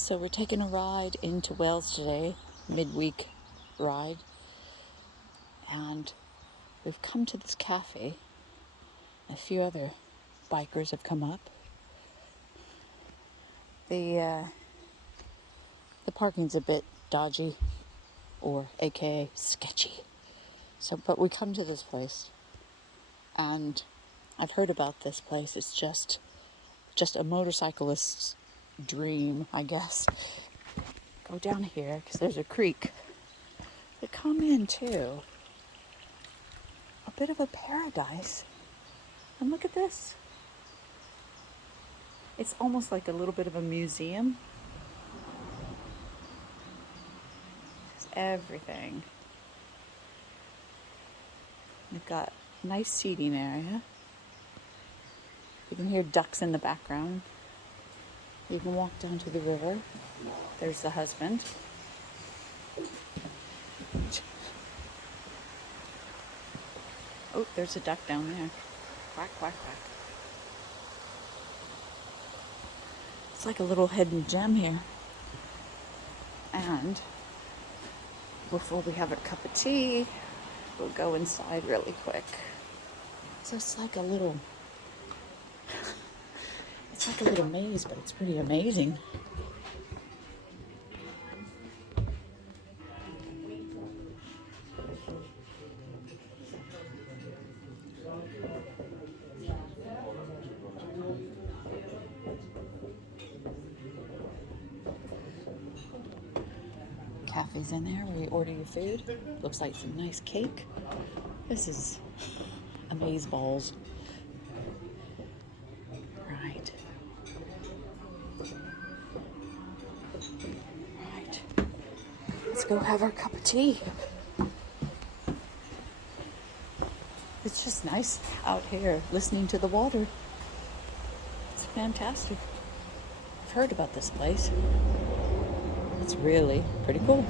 So we're taking a ride into Wales today, midweek ride, and we've come to this cafe. A few other bikers have come up. The parking's a bit dodgy, or aka sketchy. But we come to this place, and I've heard about this place. It's just a motorcyclist's dream, I guess. Go down here because there's a creek. But come into a bit of a paradise. And look at this. It's almost like a little bit of a museum. There's everything. They've got a nice seating area. You can hear ducks in the background. You can walk down to the river. There's the husband. Oh, there's a duck down there. Quack, quack, quack. It's like a little hidden gem here. And before we have a cup of tea, we'll go inside really quick. So it's like a little maze, but it's pretty amazing. Cafe's in there where you order your food. Looks like some nice cake. This is amazeballs. Right. Let's go have our cup of tea. It's just nice out here listening to the water. It's fantastic. I've heard about this place. It's really pretty cool.